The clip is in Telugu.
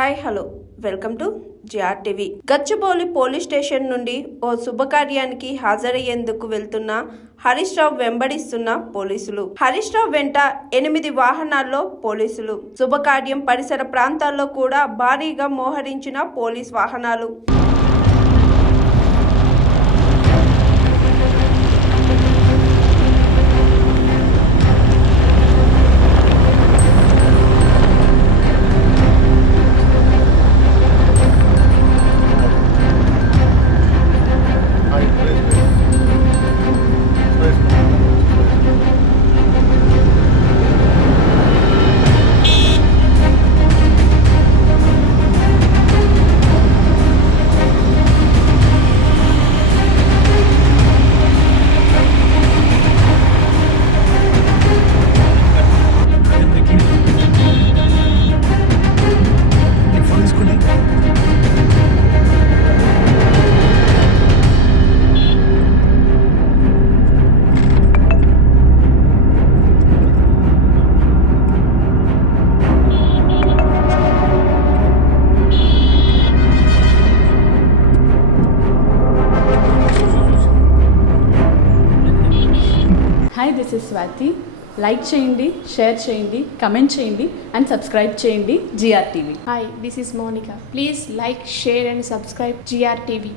Hi hello welcome to GRTV. Gachibowli police station నుండి ఓ శుభకార్యానికి హాజరయ్యేందుకు వెళ్తున్న హరీష్ రావు వెంబడిస్తున్న పోలీసులు. హరీష్ రావు వెంట 8 వాహనాల్లో పోలీసులు. శుభకార్యం పరిసర ప్రాంతాల్లో కూడా భారీగా మోహరించిన పోలీస్ వాహనాలు. Hi, this is Swathi. Like చేయండి, షేర్ చేయండి, కమెంట్ చేయండి అండ్ సబ్స్క్రైబ్ చేయండి GRTV. Hi, this is Monica. Please like, share and subscribe GRTV.